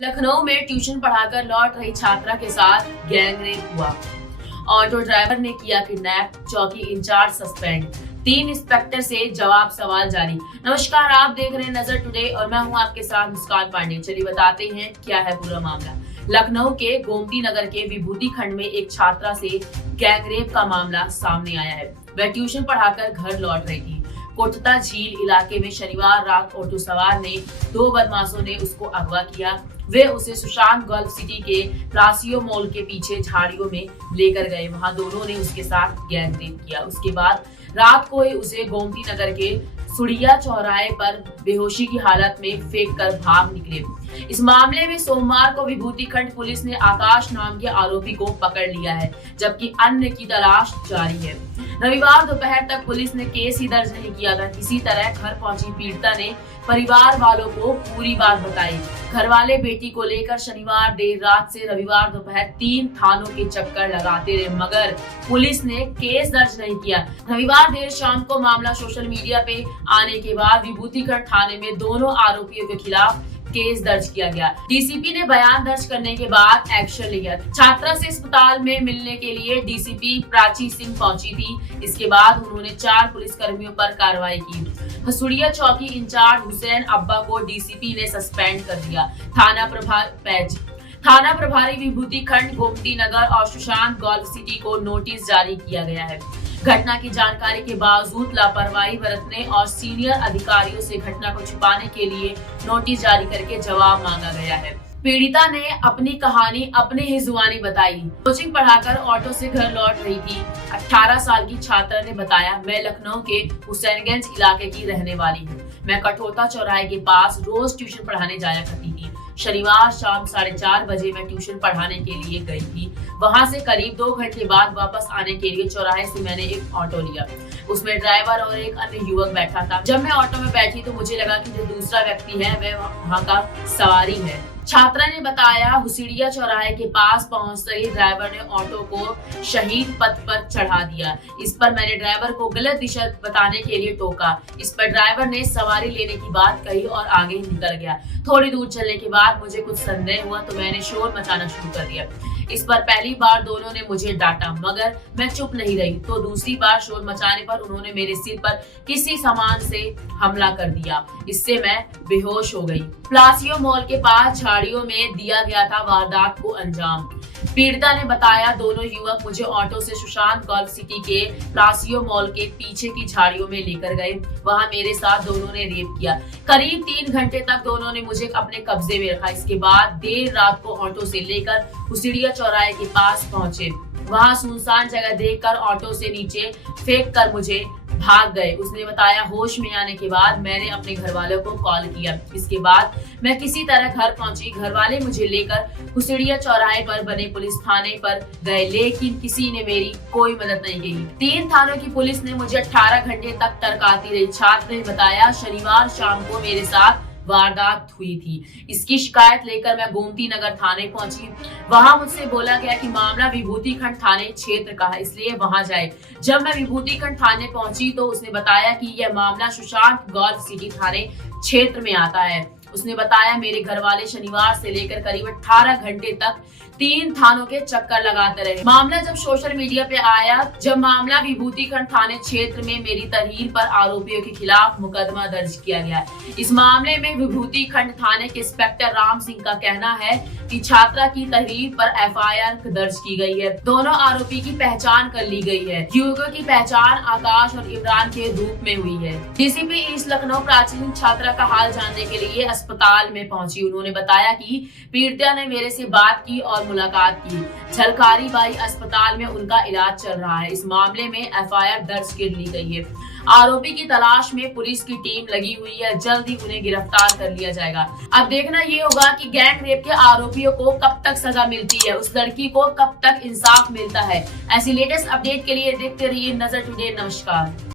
लखनऊ में ट्यूशन पढ़ाकर लौट रही छात्रा के साथ गैंगरेप हुआ। ऑटो ड्राइवर ने किया किडनैप, चौकी इंचार्ज सस्पेंड, 3 इंस्पेक्टर से जवाब सवाल जारी। नमस्कार, आप देख रहे हैं नजर टुडे और मैं हूं आपके साथ मुस्कान पांडे। चलिए बताते हैं क्या है पूरा मामला। लखनऊ के गोमती नगर के विभूति खंड में एक छात्रा से गैंगरेप का मामला सामने आया है। वह ट्यूशन पढ़ाकर घर लौट रही थी। कोटता झील इलाके में शनिवार रात ऑटो सवार ने 2 बदमाशों ने उसको अगवा किया। वे उसे सुशांत गल्फ सिटी के प्लासियो मॉल के पीछे झाड़ियों में लेकर गए। वहां दोनों ने उसके साथ गैंगरेप किया। उसके बाद रात को ही उसे गोमती नगर के सुड़िया चौराहे पर बेहोशी की हालत में फेंक कर भाग निकले। इस मामले में सोमवार को विभूति खंड पुलिस ने आकाश नाम के आरोपी को पकड़ लिया है, जबकि अन्य की तलाश जारी है। रविवार दोपहर तक पुलिस ने केस ही दर्ज नहीं किया था। किसी तरह घर पहुंची पीड़िता ने परिवार वालों को पूरी बात बताई। घर वाले बेटी को लेकर शनिवार देर रात से रविवार दोपहर 3 थानों के चक्कर लगाते रहे, मगर पुलिस ने केस दर्ज नहीं किया। रविवार देर शाम को मामला सोशल मीडिया पे आने के बाद विभूतिखंड थाने में दोनों आरोपियों के खिलाफ केस दर्ज किया गया। डीसीपी ने बयान दर्ज करने के बाद एक्शन लिया। छात्रा से अस्पताल में मिलने के लिए डीसीपी प्राची सिंह पहुंची थी। इसके बाद उन्होंने 4 पुलिसकर्मियों पर कार्रवाई की। हसुड़िया चौकी इंचार्ज हुसैन अब्बा को डीसीपी ने सस्पेंड कर दिया। थाना प्रभारी विभूति खंड गोमती नगर और सुशांत गल्फ सिटी को नोटिस जारी किया गया है। घटना की जानकारी के बावजूद लापरवाही बरतने और सीनियर अधिकारियों से घटना को छुपाने के लिए नोटिस जारी करके जवाब मांगा गया है। पीड़िता ने अपनी कहानी अपने ही जुबानी बताई। कोचिंग पढ़ाकर ऑटो से घर लौट रही थी। 18 साल की छात्रा ने बताया, मैं लखनऊ के हुसैनगंज इलाके की रहने वाली हूँ। मैं कठोता चौराहे के पास रोज ट्यूशन पढ़ाने जाया करती थी। शनिवार शाम 4:30 बजे मैं ट्यूशन पढ़ाने के लिए गई थी। वहां से करीब 2 घंटे बाद वापस आने के लिए चौराहे से मैंने एक ऑटो लिया। उसमें ड्राइवर और एक अन्य युवक बैठा था। जब मैं ऑटो में बैठी तो मुझे लगा कि जो दूसरा व्यक्ति है वह वहां का सवारी है। छात्रा ने बताया, हुसिड़िया चौराहे के पास पहुंचते ही ड्राइवर ने ऑटो को शहीद पथ पर चढ़ा दिया। इस पर मैंने ड्राइवर को गलत दिशा बताने के लिए टोका। इस पर ड्राइवर ने सवारी लेने की बात कही और आगे निकल गया। थोड़ी दूर चलने के बाद मुझे कुछ संदेह हुआ तो मैंने शोर मचाना शुरू कर दिया। इस पर पहली बार दोनों ने मुझे डांटा, मगर मैं चुप नहीं रही। तो दूसरी बार शोर मचाने पर उन्होंने मेरे सिर पर किसी सामान से हमला कर दिया। इससे मैं बेहोश हो गई। प्लासियो मॉल के पास झाड़ियों में दिया गया था वारदात को अंजाम। पीड़िता ने बताया, दोनों युवक मुझे ऑटो से सुशांत गल्फ सिटी के प्लासियो मॉल के पीछे की झाड़ियों में लेकर गए। वहां मेरे साथ दोनों ने रेप किया। करीब 3 घंटे तक दोनों ने मुझे अपने कब्जे में रखा। इसके बाद देर रात को ऑटो से लेकर हुसिड़िया चौराहे के पास पहुंचे। वहां सुनसान जगह देखकर ऑटो से नीचे फेंक कर मुझे भाग गए। उसने बताया, होश में आने के बाद मैंने अपने घर वालों को कॉल किया। इसके बाद मैं किसी तरह घर पहुंची। घर वाले मुझे लेकर हुसिड़िया चौराहे पर बने पुलिस थाने पर गए, लेकिन किसी ने मेरी कोई मदद नहीं की। 3 थानों की पुलिस ने मुझे 18 घंटे तक टरकाती रही। छात्र ने बताया, शनिवार शाम को मेरे साथ वारदात हुई थी। इसकी शिकायत लेकर मैं गोमती नगर थाने पहुंची। वहां मुझसे बोला गया कि मामला विभूति खंड थाने क्षेत्र का है, इसलिए वहां जाए। जब मैं विभूति खंड थाने पहुंची तो उसने बताया कि यह मामला सुशांत गल्फ सिटी थाने क्षेत्र में आता है। उसने बताया, मेरे घर वाले शनिवार से लेकर करीब 18 घंटे तक 3 थानों के चक्कर लगाते रहे। मामला जब सोशल मीडिया पे आया, जब मामला विभूति खंड थाने क्षेत्र में मेरी तहरीर पर आरोपियों के खिलाफ मुकदमा दर्ज किया गया। इस मामले में विभूति खंड थाने के इंस्पेक्टर राम सिंह का कहना है कि छात्रा की तहरीर पर FIR दर्ज की गई है। दोनों आरोपी की पहचान कर ली गई है। युवकों की पहचान आकाश और इमरान के रूप में हुई है। डीसीपी ईस्ट लखनऊ प्राचीन छात्रा का हाल जानने के लिए अस्पताल में पहुंची। उन्होंने बताया कि पीड़िता ने मेरे से बात की और मुलाकात की। झलकारी बाई अस्पताल में उनका इलाज चल रहा है। इस मामले में FIR दर्ज कर ली गई है। आरोपी की तलाश में पुलिस की टीम लगी हुई है। जल्द ही उन्हें गिरफ्तार कर लिया जाएगा। अब देखना ये होगा कि गैंग रेप के आरोपियों को कब तक सजा मिलती है, उस लड़की को कब तक इंसाफ मिलता है। ऐसी लेटेस्ट अपडेट के लिए देखते रहिए नजर टुडे। नमस्कार।